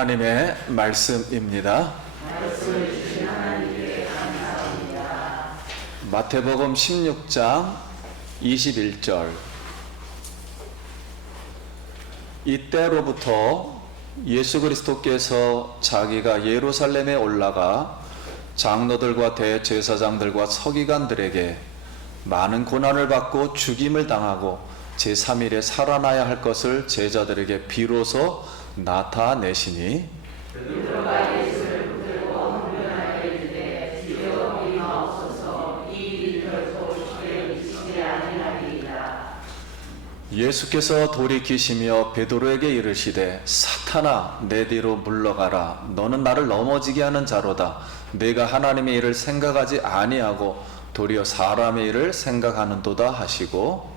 하나님의 말씀입니다. 마태복음 16장 21절. 이때로부터 예수 그리스도께서 자기가 예루살렘에 올라가 장로들과 대제사장들과 서기관들에게 많은 고난을 받고 죽임을 당하고 제3일에 살아나야 할 것을 제자들에게 비로소 나타내시니 예수께서 돌이키시며 베드로에게 이르시되 사탄아 내 뒤로 물러가라. 너는 나를 넘어지게 하는 자로다. 내가 하나님의 일을 생각하지 아니하고 도리어 사람의 일을 생각하는도다 하시고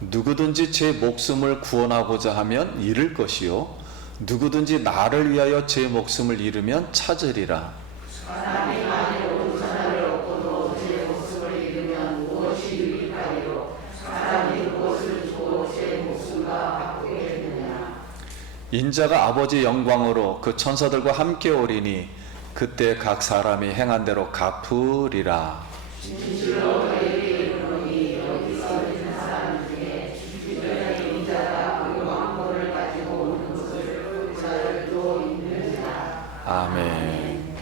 누구든지 제 목숨을 구원하고자 하면 잃을 것이요 누구든지 나를 위하여 제 목숨을 잃으면 찾으리라. 사람이 만일 온 천하를 얻고도 제 목숨을 잃으면 무엇이 유익하리요? 사람이 무엇을 주고 제 목숨과 바꾸겠느냐? 인자가 아버지 영광으로 그 천사들과 함께 오리니 그때 각 사람이 행한 대로 갚으리라. 진실로 너희에게 이르노니 여기서 있는 사람 중에 주변에 인자가 그 왕권을 가지고 오는 것을 볼 자들도 있느니라. 아멘.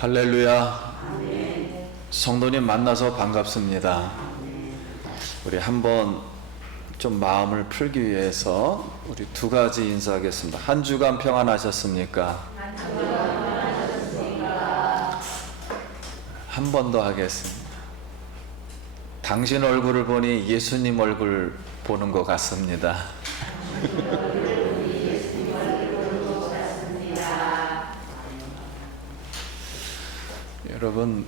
할렐루야. 아멘. 성도님 만나서 반갑습니다. 우리 한번 좀 마음을 풀기 위해서 우리 두 가지 인사하겠습니다. 한 주간 평안하셨습니까? 한 번 더 하겠습니다. 당신 얼굴을 보니 예수님 얼굴 보는 것 같습니다. 여러분,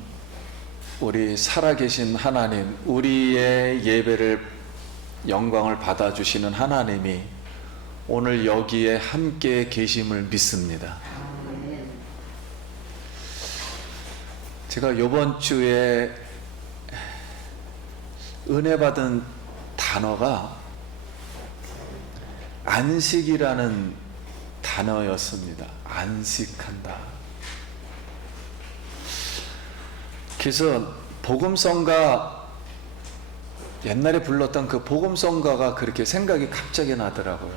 우리 살아계신 하나님, 우리의 예배를 영광을 받아주시는 하나님이 오늘 여기에 함께 계심을 믿습니다. 제가 이번 주에 은혜 받은 단어가 안식이라는 단어였습니다. 안식한다. 그래서 복음성가, 옛날에 불렀던 그 복음성가가 그렇게 생각이 갑자기 나더라고요.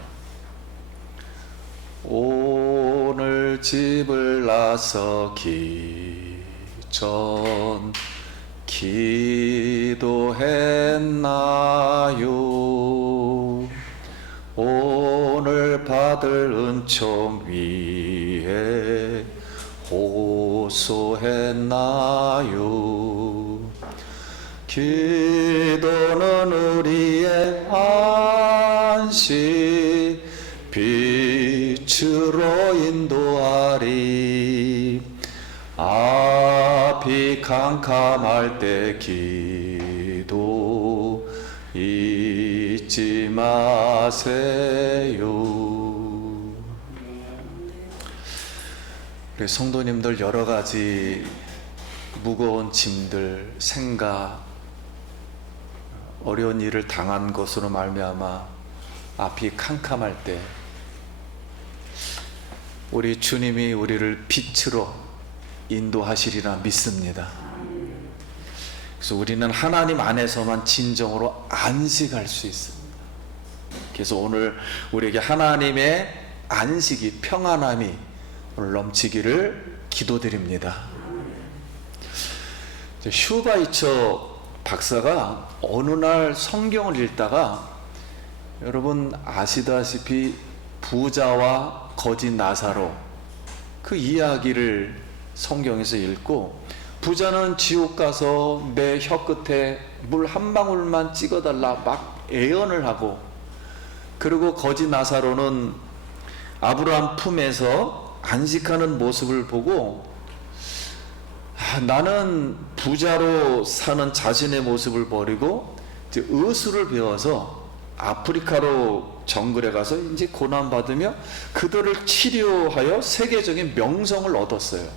오늘 집을 나서기 전 기도했나요? 오늘 받을 은총 위에 호소했나요? 기도는 우리의 안식 빛으로 인도하리. 앞이 캄캄할 때 기도 잊지 마세요. 우리 성도님들 여러 가지 무거운 짐들, 생각, 어려운 일을 당한 것으로 말미암아 앞이 캄캄할 때 우리 주님이 우리를 빛으로 인도하시리라 믿습니다. 그래서 우리는 하나님 안에서만 진정으로 안식할 수 있습니다. 그래서 오늘 우리에게 하나님의 안식이, 평안함이 오늘 넘치기를 기도드립니다. 슈바이처 박사가 어느 날 성경을 읽다가, 여러분 아시다시피 부자와 거지 나사로 그 이야기를 성경에서 읽고, 부자는 지옥 가서 내 혀끝에 물 한 방울만 찍어달라 막 애언을 하고, 그리고 거지 나사로는 아브라함 품에서 안식하는 모습을 보고, 나는 부자로 사는 자신의 모습을 버리고 이제 의술을 배워서 아프리카로 정글에 가서 이제 고난받으며 그들을 치료하여 세계적인 명성을 얻었어요.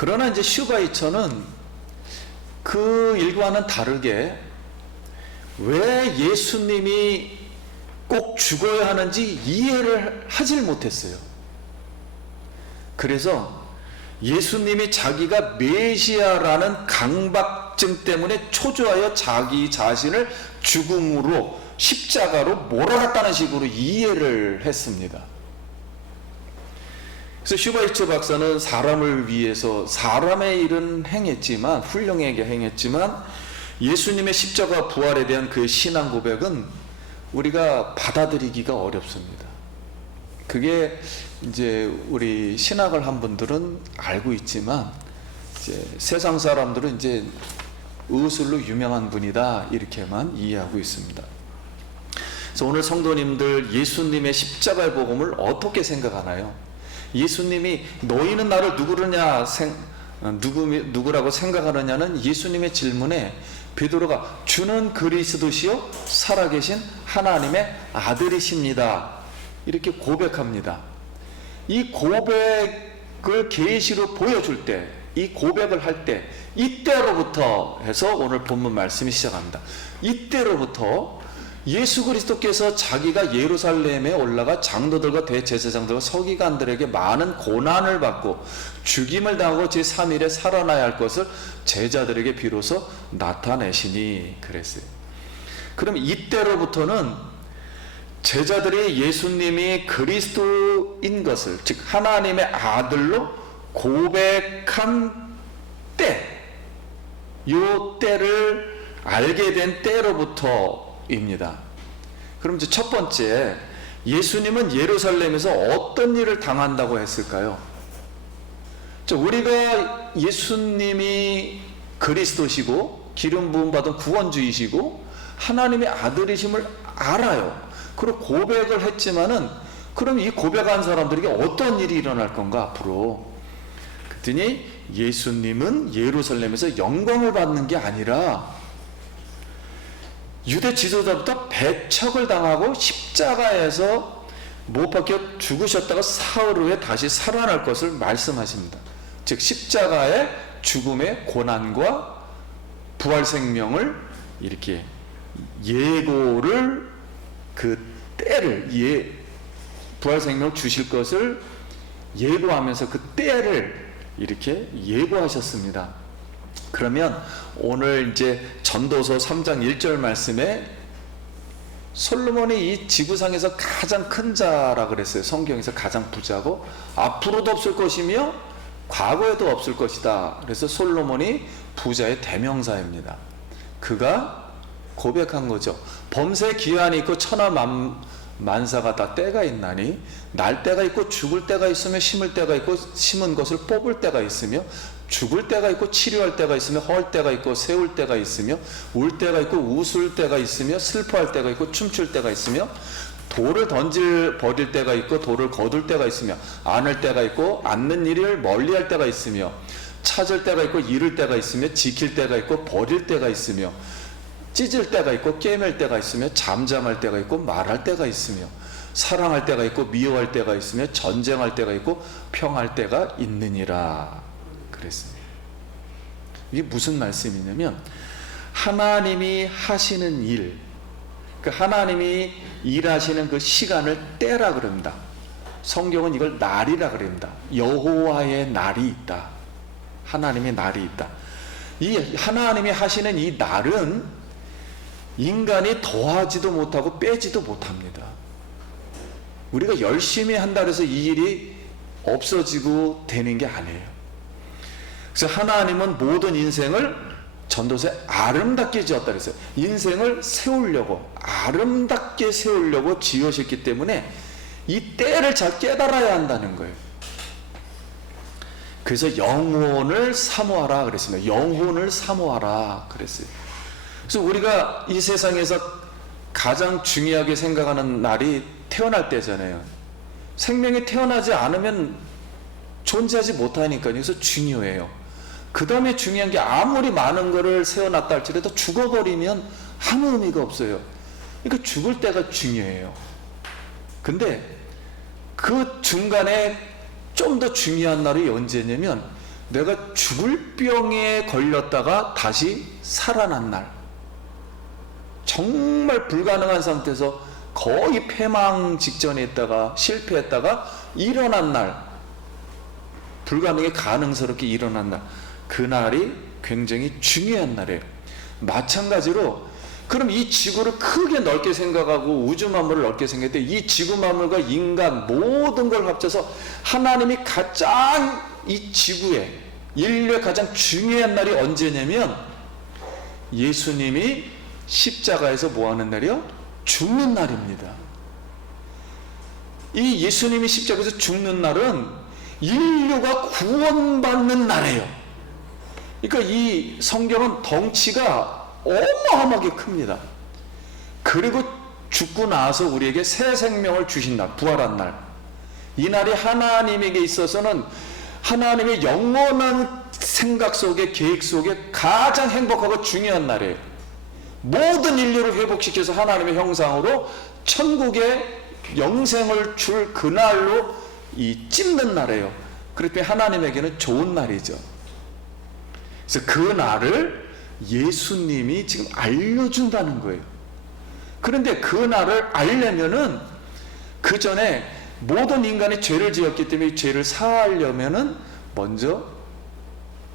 그러나 이제 슈바이처는 그 일과는 다르게 왜 예수님이 꼭 죽어야 하는지 이해를 하질 못했어요. 그래서 예수님이 자기가 메시아라는 강박증 때문에 초조하여 자기 자신을 죽음으로 십자가로 몰아갔다는 식으로 이해를 했습니다. 그래서 슈바이처 박사는 사람을 위해서 사람의 일은 행했지만, 훌륭하게 행했지만 예수님의 십자가 부활에 대한 그 신앙 고백은 우리가 받아들이기가 어렵습니다. 그게 이제 우리 신학을 한 분들은 알고 있지만 이제 세상 사람들은 이제 의술로 유명한 분이다 이렇게만 이해하고 있습니다. 그래서 오늘 성도님들 예수님의 십자가의 복음을 어떻게 생각하나요? 예수님이 너희는 나를 누구라고 생각하느냐는 예수님의 질문에 베드로가 주는 그리스도시요 살아계신 하나님의 아들이십니다 이렇게 고백합니다. 이 고백을 계시로 보여줄 때, 이 고백을 할 때, 이때로부터 해서 오늘 본문 말씀이 시작합니다. 이때로부터 예수 그리스도께서 자기가 예루살렘에 올라가 장로들과 대제사장들과 서기관들에게 많은 고난을 받고 죽임을 당하고 제3일에 살아나야 할 것을 제자들에게 비로소 나타내시니 그랬어요. 그럼 이때로부터는 제자들이 예수님이 그리스도인 것을, 즉 하나님의 아들로 고백한 때, 요 때를 알게 된 때로부터입니다. 그럼 이제 첫 번째, 예수님은 예루살렘에서 어떤 일을 당한다고 했을까요? 우리가 예수님이 그리스도시고 기름 부음 받은 구원주이시고 하나님의 아들이심을 알아요. 그리고 고백을 했지만은 그럼 이 고백한 사람들에게 어떤 일이 일어날 건가 앞으로? 그랬더니 예수님은 예루살렘에서 영광을 받는 게 아니라 유대 지도자부터 배척을 당하고 십자가에서 못 박혀 죽으셨다가 사흘 후에 다시 살아날 것을 말씀하십니다. 즉 십자가의 죽음의 고난과 부활 생명을 이렇게 예고를, 그 때를, 부활 생명을 주실 것을 예고하면서 그 때를 이렇게 예고하셨습니다. 그러면 오늘 이제 전도서 3장 1절 말씀에 솔로몬이 이 지구상에서 가장 큰 자라 그랬어요. 성경에서 가장 부자고 앞으로도 없을 것이며 과거에도 없을 것이다. 그래서 솔로몬이 부자의 대명사입니다. 그가 고백한 거죠. 범사에 기한이 있고 천하 만사가 다 때가 있나니 날 때가 있고 죽을 때가 있으며 심을 때가 있고 심은 것을 뽑을 때가 있으며 죽을 때가 있고 치료할 때가 있으며 헐 때가 있고 세울 때가 있으며 울 때가 있고 웃을 때가 있으며 슬퍼할 때가 있고 춤출 때가 있으며 돌을 버릴 때가 있고 돌을 거둘 때가 있으며 안을 때가 있고 앉는 일을 멀리할 때가 있으며 찾을 때가 있고 잃을 때가 있으며 지킬 때가 있고 버릴 때가 있으며 찢을 때가 있고 꿰맬 때가 있으며 잠잠할 때가 있고 말할 때가 있으며 사랑할 때가 있고 미워할 때가 있으며 전쟁할 때가 있고 평할 때가 있느니라 그랬습니다. 이게 무슨 말씀이냐면 하나님이 하시는 일, 그 하나님이 일하시는 그 시간을 때라 그럽니다. 성경은 이걸 날이라 그럽니다. 여호와의 날이 있다. 하나님의 날이 있다. 이 하나님이 하시는 이 날은 인간이 더하지도 못하고 빼지도 못합니다. 우리가 열심히 한다 해서 이 일이 없어지고 되는 게 아니에요. 그래서 하나님은 모든 인생을 전도서에 아름답게 지었다 그랬어요. 인생을 세우려고, 아름답게 세우려고 지으셨기 때문에 이 때를 잘 깨달아야 한다는 거예요. 그래서 영혼을 사모하라 그랬습니다. 영혼을 사모하라 그랬어요. 그래서 우리가 이 세상에서 가장 중요하게 생각하는 날이 태어날 때잖아요. 생명이 태어나지 않으면 존재하지 못하니까요. 그래서 중요해요. 그 다음에 중요한 게 아무리 많은 거를 세워놨다 할지라도 죽어버리면 아무 의미가 없어요. 그러니까 죽을 때가 중요해요. 근데 그 중간에 좀 더 중요한 날이 언제냐면 내가 죽을 병에 걸렸다가 다시 살아난 날, 정말 불가능한 상태에서 거의 패망 직전에 있다가 실패했다가 일어난 날, 불가능에 가능스럽게 일어난 날, 그날이 굉장히 중요한 날이에요. 마찬가지로 그럼 이 지구를 크게 넓게 생각하고 우주 만물을 넓게 생각할 때 이 지구 만물과 인간 모든 걸 합쳐서 하나님이 가장 이 지구에, 인류의 가장 중요한 날이 언제냐면 예수님이 십자가에서 뭐하는 날이요? 죽는 날입니다. 이 예수님이 십자가에서 죽는 날은 인류가 구원받는 날이에요. 그러니까 이 성경은 덩치가 어마어마하게 큽니다. 그리고 죽고 나서 우리에게 새 생명을 주신 날, 부활한 날. 이 날이 하나님에게 있어서는 하나님의 영원한 생각 속에, 계획 속에 가장 행복하고 중요한 날이에요. 모든 인류를 회복시켜서 하나님의 형상으로 천국의 영생을 줄 그날로 이 찝는 날이에요. 그렇기 때문에 하나님에게는 좋은 날이죠. 그래서 그 날을 예수님이 지금 알려준다는 거예요. 그런데 그 날을 알려면은 그 전에 모든 인간이 죄를 지었기 때문에 죄를 사하려면은 먼저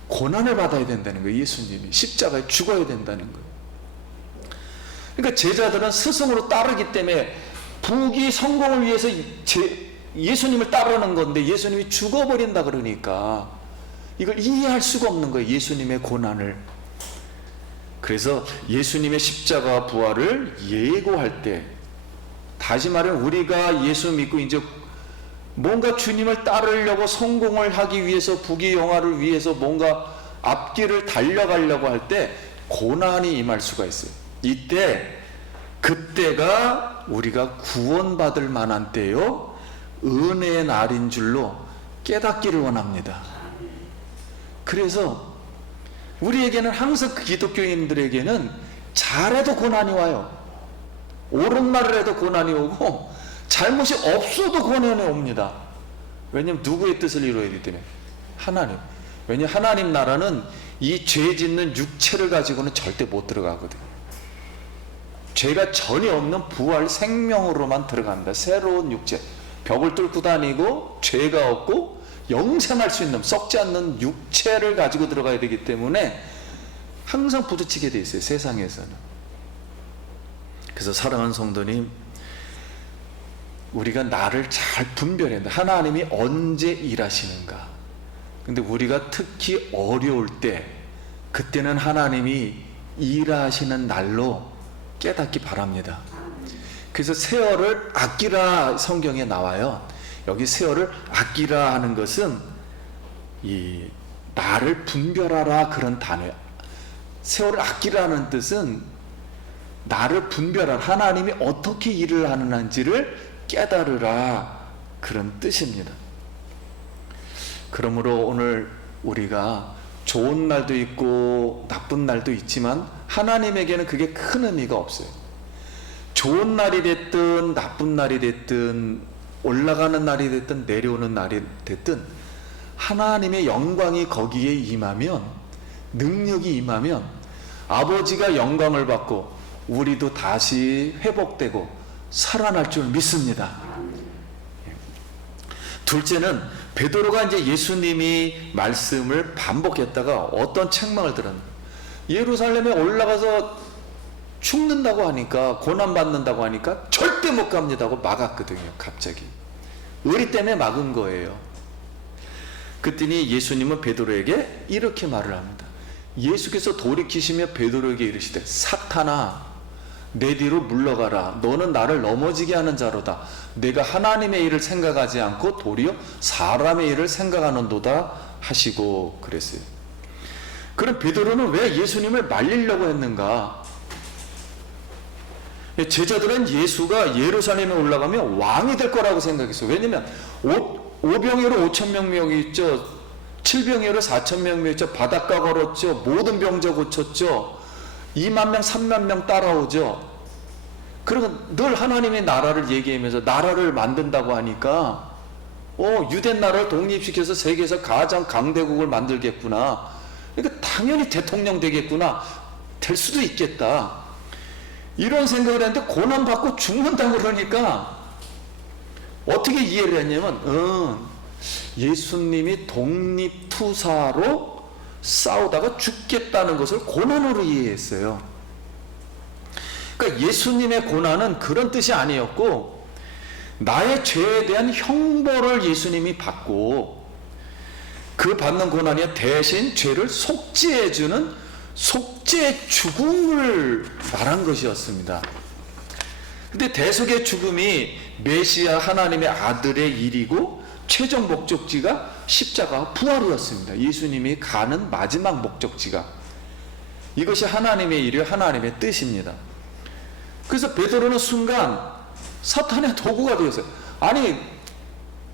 고난을 받아야 된다는 거예요. 예수님이 십자가에 죽어야 된다는 거예요. 그러니까 제자들은 스승으로 따르기 때문에 부귀 성공을 위해서 예수님을 따르는 건데 예수님이 죽어버린다 그러니까 이걸 이해할 수가 없는 거예요. 예수님의 고난을. 그래서 예수님의 십자가 부활을 예고할 때, 다시 말하면 우리가 예수 믿고 이제 뭔가 주님을 따르려고 성공을 하기 위해서, 부귀 영화를 위해서 뭔가 앞길을 달려가려고 할 때 고난이 임할 수가 있어요. 이때, 그때가 우리가 구원받을 만한 때요, 은혜의 날인 줄로 깨닫기를 원합니다. 그래서 우리에게는 항상 기독교인들에게는 잘해도 고난이 와요. 옳은 말을 해도 고난이 오고 잘못이 없어도 고난이 옵니다. 왜냐하면 누구의 뜻을 이루어야 되기 때문에? 하나님. 왜냐하면 하나님 나라는 이 죄 짓는 육체를 가지고는 절대 못 들어가거든요. 죄가 전혀 없는 부활 생명으로만 들어갑니다. 새로운 육체. 벽을 뚫고 다니고 죄가 없고 영생할 수 있는, 썩지 않는 육체를 가지고 들어가야 되기 때문에 항상 부딪히게 돼 있어요. 세상에서는. 그래서 사랑하는 성도님, 우리가 나를 잘 분별해야 돼. 하나님이 언제 일하시는가. 근데 우리가 특히 어려울 때, 그때는 하나님이 일하시는 날로 깨닫기 바랍니다. 그래서 세월을 아끼라 성경에 나와요. 여기 세월을 아끼라 하는 것은 이 나를 분별하라 그런 단어야. 세월을 아끼라는 뜻은 나를 분별하라, 하나님이 어떻게 일을 하는지를 깨달으라 그런 뜻입니다. 그러므로 오늘 우리가 좋은 날도 있고 나쁜 날도 있지만 하나님에게는 그게 큰 의미가 없어요. 좋은 날이 됐든 나쁜 날이 됐든 올라가는 날이 됐든 내려오는 날이 됐든 하나님의 영광이 거기에 임하면, 능력이 임하면 아버지가 영광을 받고 우리도 다시 회복되고 살아날 줄 믿습니다. 둘째는 베드로가 이제 예수님이 말씀을 반복했다가 어떤 책망을 들었나. 예루살렘에 올라가서 죽는다고 하니까, 고난받는다고 하니까 절대 못 갑니다 하고 막았거든요. 갑자기 의리 때문에 막은 거예요. 그랬더니 예수님은 베드로에게 이렇게 말을 합니다. 예수께서 돌이키시며 베드로에게 이르시되 사탄아 내 뒤로 물러가라. 너는 나를 넘어지게 하는 자로다. 내가 하나님의 일을 생각하지 않고 도리어 사람의 일을 생각하는도다 하시고 그랬어요. 그럼 베드로는 왜 예수님을 말리려고 했는가? 제자들은 예수가 예루살렘에 올라가면 왕이 될 거라고 생각했어요. 왜냐면 오병이어로 5,000명이 있죠. 7병이어로 4,000명이 있죠. 바닷가 걸었죠. 모든 병자 고쳤죠. 2만 명, 3만 명 따라오죠. 그리고 늘 하나님의 나라를 얘기하면서 나라를 만든다고 하니까 유대 나라를 독립시켜서 세계에서 가장 강대국을 만들겠구나. 그러니까 당연히 대통령 되겠구나. 될 수도 있겠다. 이런 생각을 했는데 고난받고 죽는다 그러니까 어떻게 이해를 했냐면 예수님이 독립투사로 싸우다가 죽겠다는 것을 고난으로 이해했어요. 그러니까 예수님의 고난은 그런 뜻이 아니었고 나의 죄에 대한 형벌을 예수님이 받고 그 받는 고난이 대신 죄를 속죄해주는 속죄의 죽음을 말한 것이었습니다. 근데 대속의 죽음이 메시아 하나님의 아들의 일이고 최종 목적지가 십자가 부활이었습니다. 예수님이 가는 마지막 목적지가 이것이 하나님의 일이요 하나님의 뜻입니다. 그래서 베드로는 순간 사탄의 도구가 되었어요. 아니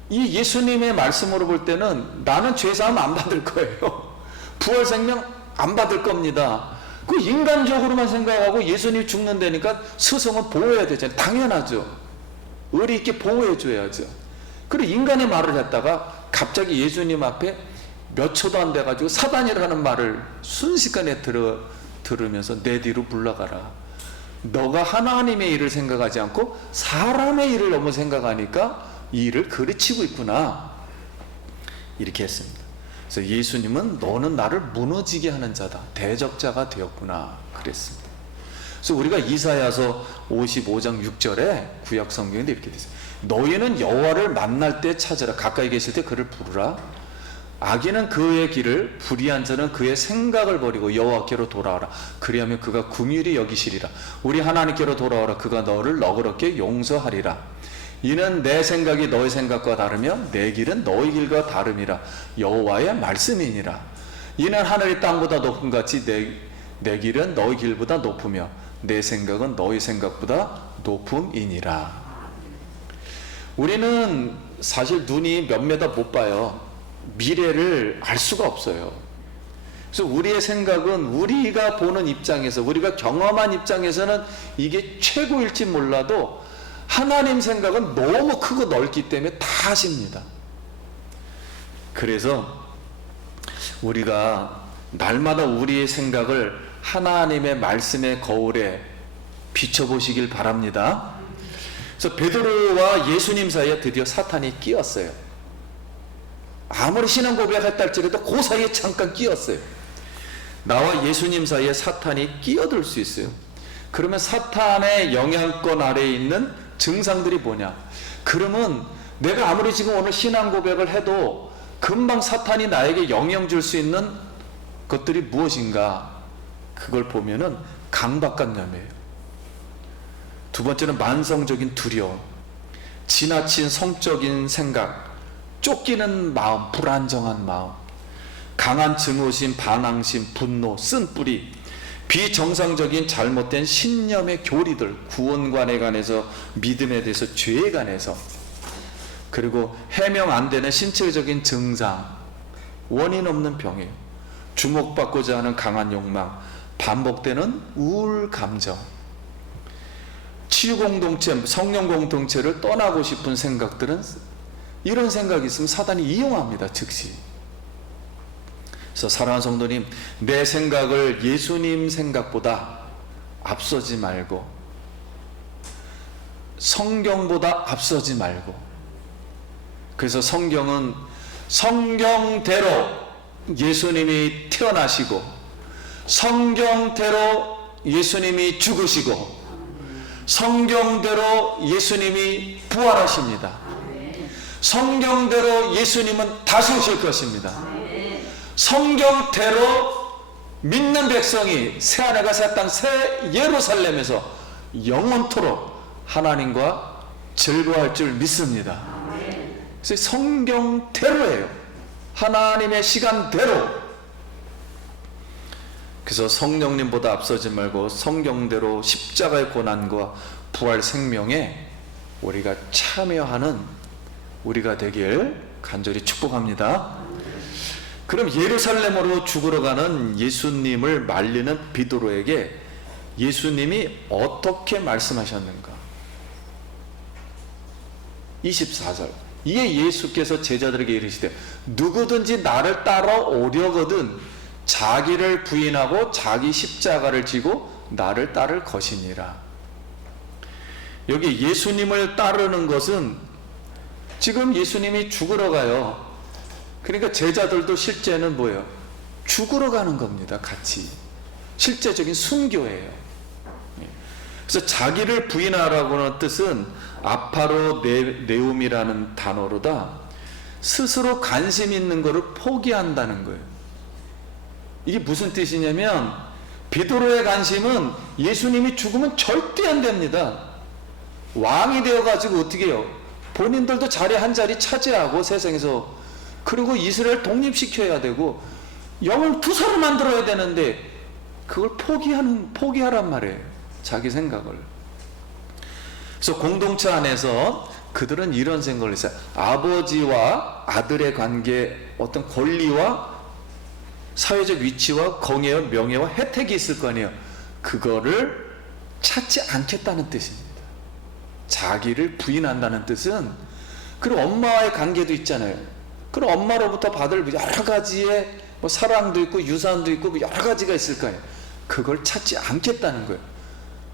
이 예수님의 말씀으로 볼 때는 나는 죄사함 안 받을 거예요. 부활 생명 안 받을 겁니다. 그 인간적으로만 생각하고 예수님이 죽는다니까 스승은 보호해야 되잖아요. 당연하죠. 의리 있게 보호해 줘야죠. 그리고 인간의 말을 했다가 갑자기 예수님 앞에 몇 초도 안 돼가지고 사단이라는 말을 순식간에 들으면서 내 뒤로 물러가라. 너가 하나님의 일을 생각하지 않고 사람의 일을 너무 생각하니까 이 일을 그르치고 있구나. 이렇게 했습니다. 그래서 예수님은 너는 나를 무너지게 하는 자다. 대적자가 되었구나. 그랬습니다. 그래서 우리가 이사야서 55장 6절에 구약 성경인데 이렇게 되어 있어요. 너희는 여호와를 만날 때 찾으라. 가까이 계실 때 그를 부르라. 악인은 그의 길을, 불의한 자는 그의 생각을 버리고 여호와께로 돌아오라. 그리하면 그가 긍휼히 여기시리라. 우리 하나님께로 돌아오라. 그가 너를 너그럽게 용서하리라. 이는 내 생각이 너의 생각과 다르며 내 길은 너의 길과 다름이라. 여호와의 말씀이니라. 이는 하늘이 땅보다 높음 같이 내 길은 너의 길보다 높으며 내 생각은 너의 생각보다 높음이니라. 우리는 사실 눈이 몇 메다 못 봐요. 미래를 알 수가 없어요. 그래서 우리의 생각은 우리가 보는 입장에서, 우리가 경험한 입장에서는 이게 최고일지 몰라도 하나님 생각은 너무 크고 넓기 때문에 다 아십니다. 그래서 우리가 날마다 우리의 생각을 하나님의 말씀의 거울에 비춰보시길 바랍니다. 그래서 베드로와 예수님 사이에 드디어 사탄이 끼었어요. 아무리 신앙 고백했다 할지라도 그 사이에 잠깐 끼었어요. 나와 예수님 사이에 사탄이 끼어들 수 있어요. 그러면 사탄의 영향권 아래에 있는 증상들이 뭐냐? 그러면 내가 아무리 지금 오늘 신앙 고백을 해도 금방 사탄이 나에게 영향 줄 수 있는 것들이 무엇인가? 그걸 보면은 강박관념이에요. 두 번째는 만성적인 두려움, 지나친 성적인 생각, 쫓기는 마음, 불안정한 마음, 강한 증오심, 반항심, 분노, 쓴뿌리, 비정상적인 잘못된 신념의 교리들, 구원관에 관해서, 믿음에 대해서, 죄에 관해서, 그리고 해명 안 되는 신체적인 증상, 원인 없는 병이에요. 주목받고자 하는 강한 욕망, 반복되는 우울 감정, 치유 공동체, 성령 공동체를 떠나고 싶은 생각들은 이런 생각이 있으면 사단이 이용합니다. 즉시. 그래서 사랑하는 성도님, 내 생각을 예수님 생각보다 앞서지 말고 성경보다 앞서지 말고, 그래서 성경은 성경대로 예수님이 태어나시고 성경대로 예수님이 죽으시고 성경대로 예수님이 부활하십니다. 성경대로 예수님은 다시 오실 것입니다. 성경대로 믿는 백성이 새하늘과 새 땅 새 예루살렘에서 영원토록 하나님과 즐거워할 줄 믿습니다. 그래서 성경대로예요. 하나님의 시간대로. 그래서 성령님보다 앞서지 말고 성경대로 십자가의 고난과 부활 생명에 우리가 참여하는 우리가 되길 간절히 축복합니다. 그럼 예루살렘으로 죽으러 가는 예수님을 말리는 베드로에게 예수님이 어떻게 말씀하셨는가? 24절 이에 예수께서 제자들에게 이르시되 누구든지 나를 따라오려거든 자기를 부인하고 자기 십자가를 지고 나를 따를 것이니라. 여기 예수님을 따르는 것은 지금 예수님이 죽으러 가요. 그러니까 제자들도 실제는 뭐예요? 죽으러 가는 겁니다. 같이. 실제적인 순교예요. 그래서 자기를 부인하라고 하는 뜻은 아파로 네움이라는 단어로다 스스로 관심 있는 것을 포기한다는 거예요. 이게 무슨 뜻이냐면 베드로의 관심은 예수님이 죽으면 절대 안 됩니다. 왕이 되어가지고 어떻게 해요? 본인들도 자리 한 자리 차지하고 세상에서, 그리고 이스라엘 독립시켜야 되고 영을 부서를 만들어야 되는데 그걸 포기하란 말이에요. 자기 생각을. 그래서 공동체 안에서 그들은 이런 생각을 했어요. 아버지와 아들의 관계, 어떤 권리와 사회적 위치와 공예와 명예와 혜택이 있을 거 아니에요. 그거를 찾지 않겠다는 뜻입니다. 자기를 부인한다는 뜻은, 그리고 엄마와의 관계도 있잖아요. 그럼 엄마로부터 받을 여러 가지의 뭐 사랑도 있고 유산도 있고 여러 가지가 있을 거예요. 그걸 찾지 않겠다는 거예요.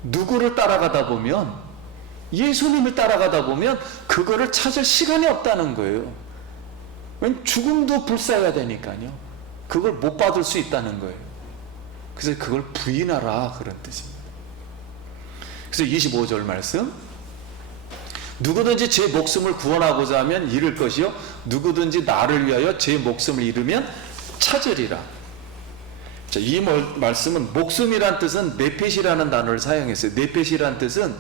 누구를 따라가다 보면, 예수님을 따라가다 보면 그거를 찾을 시간이 없다는 거예요. 왜냐면 죽음도 불사해야 되니까요. 그걸 못 받을 수 있다는 거예요. 그래서 그걸 부인하라, 그런 뜻입니다. 그래서 25절 말씀, 누구든지 제 목숨을 구원하고자 하면 잃을 것이요 누구든지 나를 위하여 제 목숨을 잃으면 찾으리라. 자, 이 말씀은 목숨이란 뜻은 네펫이라는 단어를 사용했어요. 네펫이란 뜻은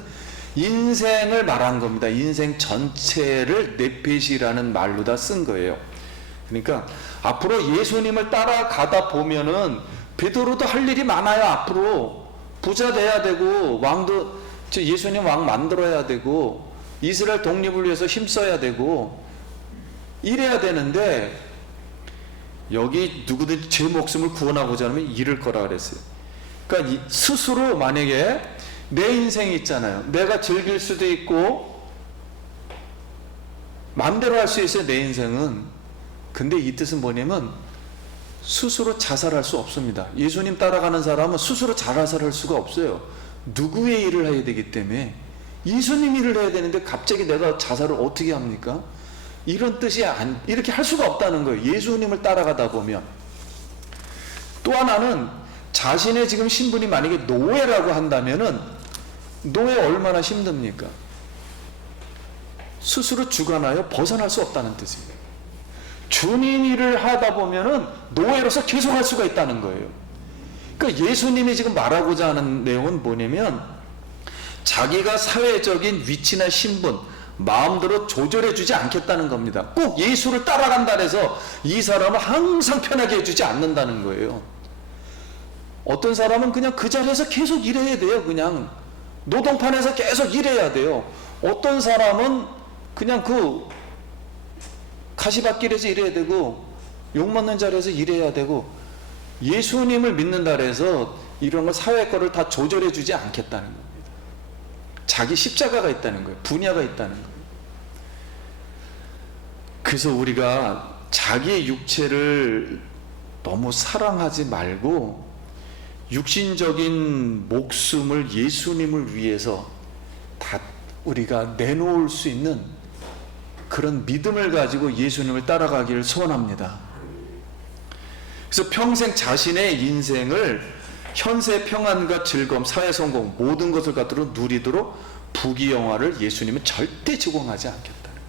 인생을 말한 겁니다. 인생 전체를 네펫이라는 말로 다 쓴 거예요. 그러니까 앞으로 예수님을 따라가다 보면은 베드로도 할 일이 많아요. 앞으로 부자 돼야 되고, 왕도, 예수님 왕 만들어야 되고, 이스라엘 독립을 위해서 힘써야 되고 이래야 되는데, 여기 누구든지 제 목숨을 구원하고자 하면 잃을 거라 그랬어요. 그러니까 스스로 만약에 내 인생이 있잖아요. 내가 즐길 수도 있고 마음대로 할 수 있어요, 내 인생은. 근데 이 뜻은 뭐냐면 스스로 자살할 수 없습니다. 예수님 따라가는 사람은 스스로 자살할 수가 없어요. 누구의 일을 해야 되기 때문에. 예수님 일을 해야 되는데 갑자기 내가 자살을 어떻게 합니까? 이런 뜻이 이렇게 할 수가 없다는 거예요. 예수님을 따라가다 보면. 또 하나는 자신의 지금 신분이 만약에 노예라고 한다면은 노예 얼마나 힘듭니까? 스스로 주관하여 벗어날 수 없다는 뜻입니다. 주님 일을 하다 보면은 노예로서 계속 할 수가 있다는 거예요. 그러니까 예수님이 지금 말하고자 하는 내용은 뭐냐면 자기가 사회적인 위치나 신분, 마음대로 조절해 주지 않겠다는 겁니다. 꼭 예수를 따라간다 해서 이 사람을 항상 편하게 해주지 않는다는 거예요. 어떤 사람은 그냥 그 자리에서 계속 일해야 돼요. 그냥 노동판에서 계속 일해야 돼요. 어떤 사람은 그냥 그 가시밭길에서 일해야 되고 욕먹는 자리에서 일해야 되고, 예수님을 믿는다 해서 이런 걸 사회 거를 다 조절해 주지 않겠다는 겁니다. 자기 십자가가 있다는 거예요. 분야가 있다는 거예요. 그래서 우리가 자기의 육체를 너무 사랑하지 말고 육신적인 목숨을 예수님을 위해서 다 우리가 내놓을 수 있는 그런 믿음을 가지고 예수님을 따라가기를 소원합니다. 그래서 평생 자신의 인생을 현세 평안과 즐거움, 사회 성공, 모든 것을 갖도록 누리도록 부귀영화를 예수님은 절대 제공하지 않겠다는 거예요.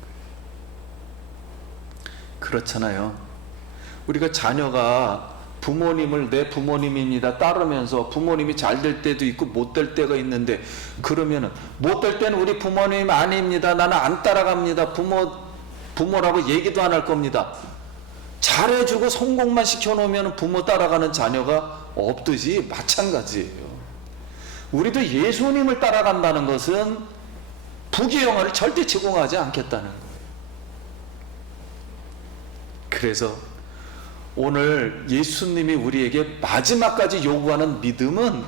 그렇잖아요. 우리가 자녀가 부모님을 내 부모님입니다 따르면서 부모님이 잘 될 때도 있고 못 될 때가 있는데, 그러면은 못 될 때는 우리 부모님 아닙니다, 나는 안 따라갑니다, 부모라고 얘기도 안 할 겁니다. 잘해주고 성공만 시켜놓으면 부모 따라가는 자녀가 없듯이 마찬가지예요. 우리도 예수님을 따라간다는 것은 부귀영화를 절대 제공하지 않겠다는 거예요. 그래서 오늘 예수님이 우리에게 마지막까지 요구하는 믿음은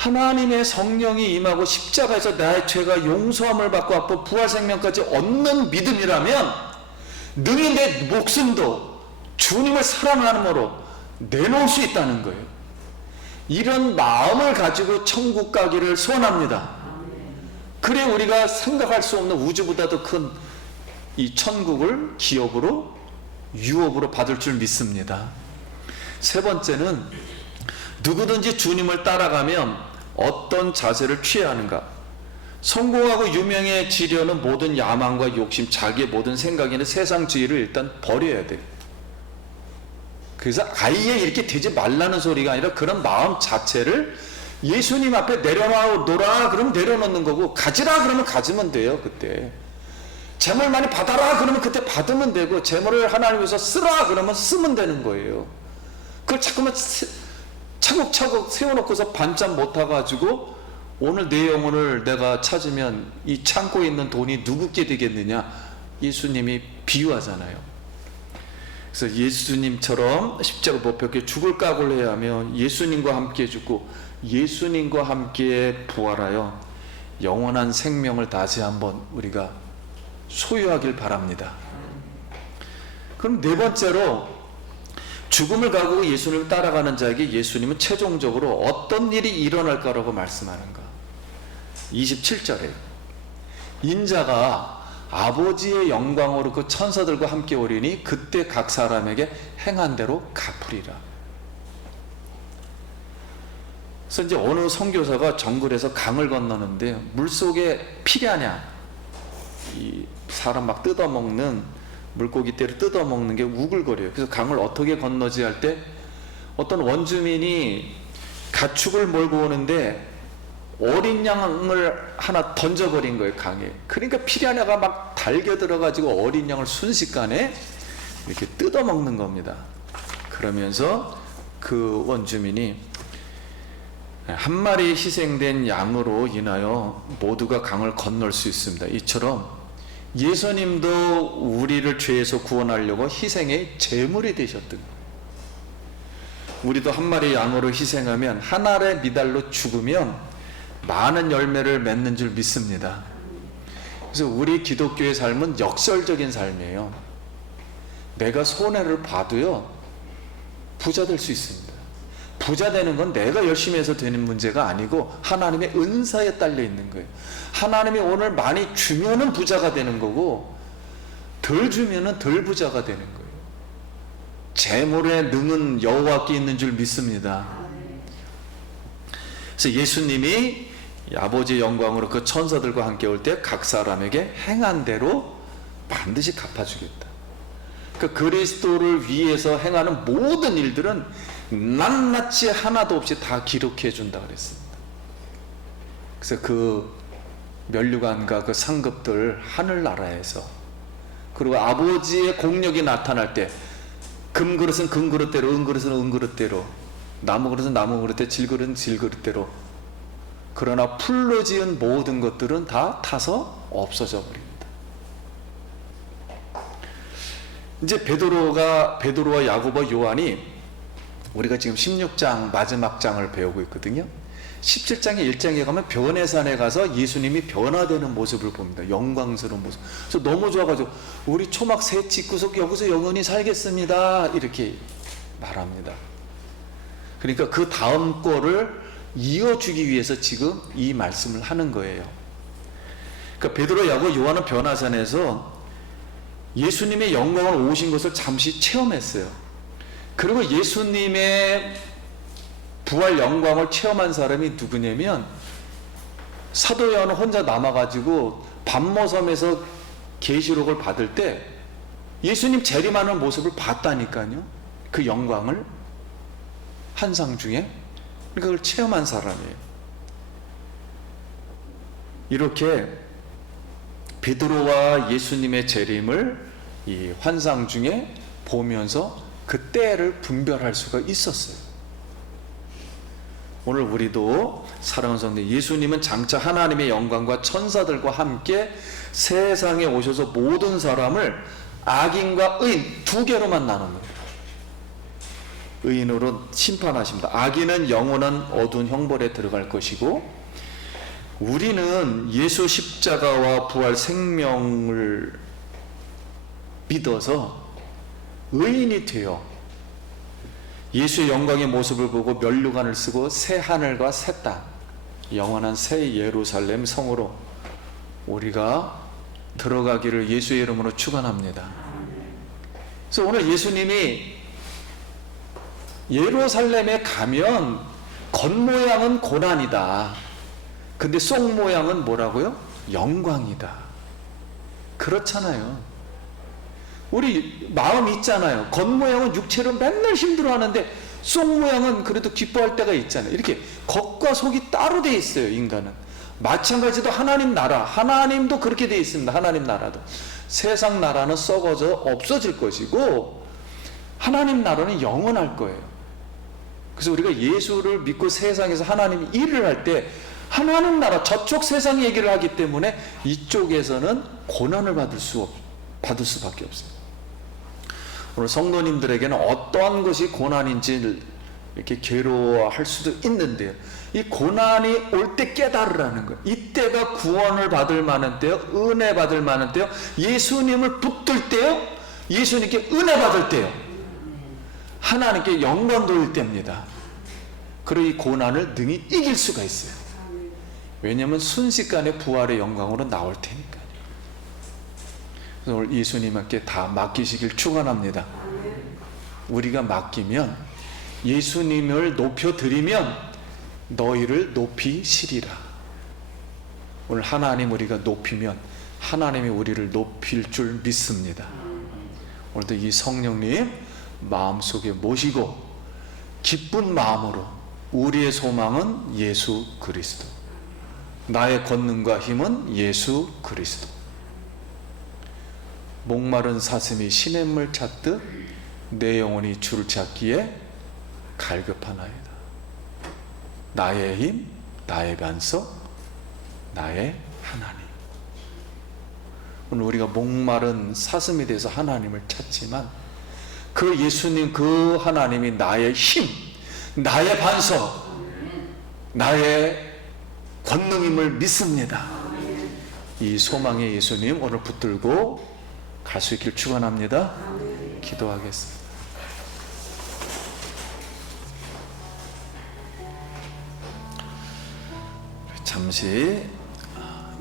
하나님의 성령이 임하고 십자가에서 나의 죄가 용서함을 받고 앞으로 부활 생명까지 얻는 믿음이라면 능히 내 목숨도 주님을 사랑함으로 내놓을 수 있다는 거예요. 이런 마음을 가지고 천국 가기를 소원합니다. 그래 우리가 생각할 수 없는 우주보다도 큰 이 천국을 기업으로 유업으로 받을 줄 믿습니다. 세 번째는 누구든지 주님을 따라가면 어떤 자세를 취해야 하는가? 성공하고 유명해지려는 모든 야망과 욕심, 자기의 모든 생각이나 세상주의를 일단 버려야 돼요. 그래서 아예 이렇게 되지 말라는 소리가 아니라 그런 마음 자체를 예수님 앞에 내려놓으라 그러면 내려놓는 거고, 가지라 그러면 가지면 돼요. 그때 재물 많이 받아라 그러면 그때 받으면 되고, 재물을 하나님 위해서 쓰라 그러면 쓰면 되는 거예요. 그걸 자꾸만 차곡차곡 세워놓고서 반찬 못 타가지고 오늘 내 영혼을 내가 찾으면 이 창고에 있는 돈이 누구께 되겠느냐, 예수님이 비유하잖아요. 그래서 예수님처럼 십자가 못 박혀 죽을 각오를 해야 하며 예수님과 함께 죽고 예수님과 함께 부활하여 영원한 생명을 다시 한번 우리가 소유하길 바랍니다. 그럼 네 번째로, 죽음을 가고 예수님을 따라가는 자에게 예수님은 최종적으로 어떤 일이 일어날까라고 말씀하는가? 27절에 인자가 아버지의 영광으로 그 천사들과 함께 오리니 그때 각 사람에게 행한 대로 갚으리라. 그래서 이제 어느 선교사가 정글에서 강을 건너는데 물속에 피라냐, 이 사람 막 뜯어먹는 물고기 떼를 뜯어먹는 게 우글거려요. 그래서 강을 어떻게 건너지 할 때 어떤 원주민이 가축을 몰고 오는데 어린 양을 하나 던져버린 거예요, 강에. 그러니까 피라냐가 막 달겨 들어가지고 어린 양을 순식간에 이렇게 뜯어먹는 겁니다. 그러면서 그 원주민이 한 마리 희생된 양으로 인하여 모두가 강을 건널 수 있습니다. 이처럼 예수님도 우리를 죄에서 구원하려고 희생의 제물이 되셨던 거예요. 우리도 한 마리 양으로 희생하면 한 알의 미달로 죽으면 많은 열매를 맺는 줄 믿습니다. 그래서 우리 기독교의 삶은 역설적인 삶이에요. 내가 손해를 봐도요, 부자 될 수 있습니다. 부자 되는 건 내가 열심히 해서 되는 문제가 아니고 하나님의 은사에 딸려 있는 거예요. 하나님이 오늘 많이 주면은 부자가 되는 거고 덜 주면은 덜 부자가 되는 거예요. 재물의 능은 여호와께 있는 줄 믿습니다. 그래서 예수님이 아버지의 영광으로 그 천사들과 함께 올 때 각 사람에게 행한 대로 반드시 갚아주겠다. 그 그리스도를 위해서 행하는 모든 일들은 낱낱이 하나도 없이 다 기록해 준다 그랬습니다. 그래서 그 면류관과 그 상급들 하늘나라에서, 그리고 아버지의 공력이 나타날 때 금그릇은 금그릇대로, 은그릇은 은그릇대로, 나무그릇은 나무그릇대로, 질그릇은 질그릇대로, 그러나 풀로 지은 모든 것들은 다 타서 없어져 버립니다. 이제 베드로와 야고보, 요한이 우리가 지금 16장 마지막 장을 배우고 있거든요. 17장에 1장에 가면 변해산에 가서 예수님이 변화되는 모습을 봅니다. 영광스러운 모습. 그래서 너무 좋아가지고 우리 초막 새 집구석 여기서 영원히 살겠습니다, 이렇게 말합니다. 그러니까 그 다음 거를 이어주기 위해서 지금 이 말씀을 하는 거예요. 그러니까 베드로, 야고보, 요한은 변화산에서 예수님의 영광을 오신 것을 잠시 체험했어요. 그리고 예수님의 부활 영광을 체험한 사람이 누구냐면 사도 요한은 혼자 남아가지고 반모섬에서 계시록을 받을 때 예수님 재림하는 모습을 봤다니까요. 그 영광을 환상 중에. 그러니까 그걸 체험한 사람이에요. 이렇게 베드로와 예수님의 재림을 이 환상 중에 보면서 그 때를 분별할 수가 있었어요. 오늘 우리도 사랑하는 성도, 예수님은 장차 하나님의 영광과 천사들과 함께 세상에 오셔서 모든 사람을 악인과 의인 두 개로만 나눕니다. 의인으로 심판하십니다. 악인은 영원한 어두운 형벌에 들어갈 것이고, 우리는 예수 십자가와 부활 생명을 믿어서 의인이 되어 예수의 영광의 모습을 보고 면류관을 쓰고 새 하늘과 새 땅, 영원한 새 예루살렘 성으로 우리가 들어가기를 예수의 이름으로 축원합니다. 그래서 오늘 예수님이 예루살렘에 가면 겉모양은 고난이다, 근데 속 모양은 뭐라고요? 영광이다. 그렇잖아요. 우리 마음 있잖아요. 겉모양은 육체로 맨날 힘들어하는데 속 모양은 그래도 기뻐할 때가 있잖아요. 이렇게 겉과 속이 따로 돼 있어요. 인간은 마찬가지로 하나님 나라, 하나님도 그렇게 돼 있습니다. 하나님 나라도 세상 나라는 썩어져 없어질 것이고 하나님 나라는 영원할 거예요. 그래서 우리가 예수를 믿고 세상에서 하나님 일을 할 때 하나님 나라, 저쪽 세상 얘기를 하기 때문에 이쪽에서는 고난을 받을 수밖에 없어요. 오늘 성도님들에게는 어떠한 것이 고난인지 이렇게 괴로워할 수도 있는데요, 이 고난이 올 때 깨달으라는 거예요. 이때가 구원을 받을 만한 때요, 은혜 받을 만한 때요, 예수님을 붙들 때요, 예수님께 은혜 받을 때요, 하나님께 영광 돌릴 때입니다. 그리고 이 고난을 능히 이길 수가 있어요. 왜냐하면 순식간에 부활의 영광으로 나올 테니까요. 그래서 오늘 예수님께 다 맡기시길 축원합니다. 우리가 맡기면, 예수님을 높여드리면 너희를 높이시리라. 오늘 하나님 우리가 높이면 하나님이 우리를 높일 줄 믿습니다. 오늘도 이 성령님 마음속에 모시고 기쁜 마음으로, 우리의 소망은 예수 그리스도, 나의 권능과 힘은 예수 그리스도. 목마른 사슴이 시냇물 찾듯 내 영혼이 주를 찾기에 갈급하나이다. 나의 힘, 나의 반석, 나의 하나님. 오늘 우리가 목마른 사슴에 대해서 하나님을 찾지만 그 예수님, 그 하나님이 나의 힘, 나의 반석, 나의 권능임을 믿습니다. 이 소망의 예수님 오늘 붙들고 갈 수 있길 축원합니다. 기도하겠습니다. 잠시,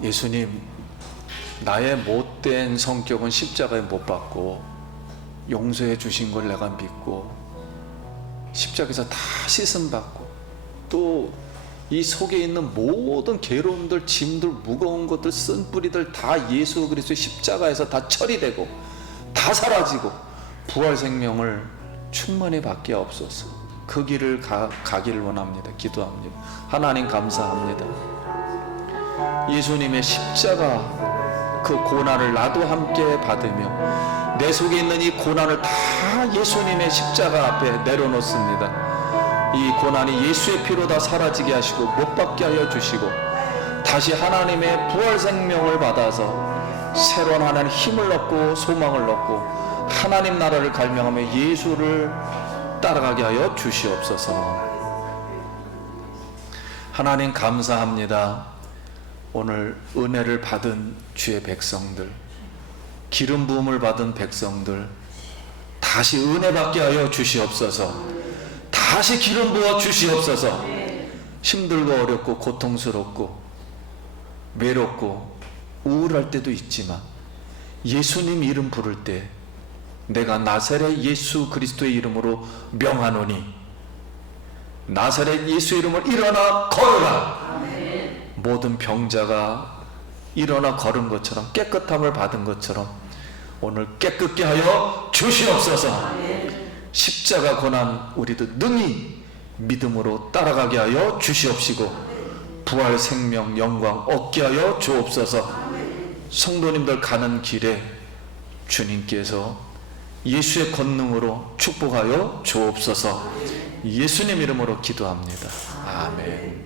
예수님, 나의 못된 성격은 십자가에 못 박고 용서해 주신 걸 내가 믿고 십자가에서 다 씻음 받고 또 이 속에 있는 모든 괴로움들, 짐들, 무거운 것들, 쓴 뿌리들 다 예수 그리스도의 십자가에서 다 처리되고 다 사라지고 부활 생명을 충만히 받게 없소서. 그 길을 가기를 원합니다. 기도합니다. 하나님 감사합니다. 예수님의 십자가 그 고난을 나도 함께 받으며 내 속에 있는 이 고난을 다 예수님의 십자가 앞에 내려놓습니다. 이 고난이 예수의 피로 다 사라지게 하시고 못 받게 하여 주시고 다시 하나님의 부활 생명을 받아서 새로운 하나님 힘을 얻고 소망을 얻고 하나님 나라를 갈망하며 예수를 따라가게 하여 주시옵소서. 하나님 감사합니다. 오늘 은혜를 받은 주의 백성들, 기름 부음을 받은 백성들 다시 은혜 받게 하여 주시옵소서. 다시 기름 부어 주시옵소서. 힘들고 어렵고 고통스럽고 외롭고 우울할 때도 있지만 예수님 이름 부를 때 내가 나사렛 예수 그리스도의 이름으로 명하노니 나사렛 예수 이름으로 일어나 걸어라. 모든 병자가 일어나 걸은 것처럼 깨끗함을 받은 것처럼 오늘 깨끗게 하여 주시옵소서. 십자가 고난 우리도 능히 믿음으로 따라가게 하여 주시옵시고 부활 생명 영광 얻게 하여 주옵소서. 성도님들 가는 길에 주님께서 예수의 권능으로 축복하여 주옵소서. 예수님 이름으로 기도합니다. 아멘.